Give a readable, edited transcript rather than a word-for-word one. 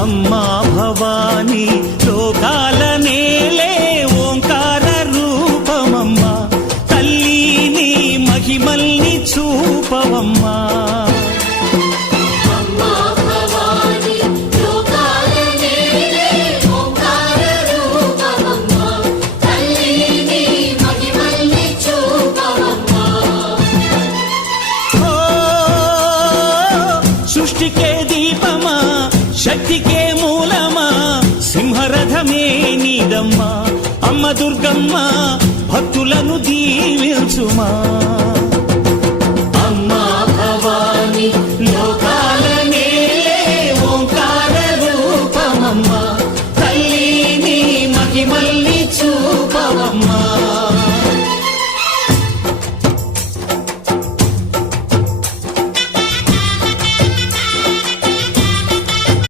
అమ్మా భవానీ లోకాల నేలే ఓంకార రూపమమ్మా, తల్లి నీ మహిమల్ని చూపవమ్మా. సృష్టికే దీపమా, శక్తికే మూలమా, సింహరథమే నీదమ్మా. అమ్మ దుర్గమ్మ భక్తులను దీవించుమా.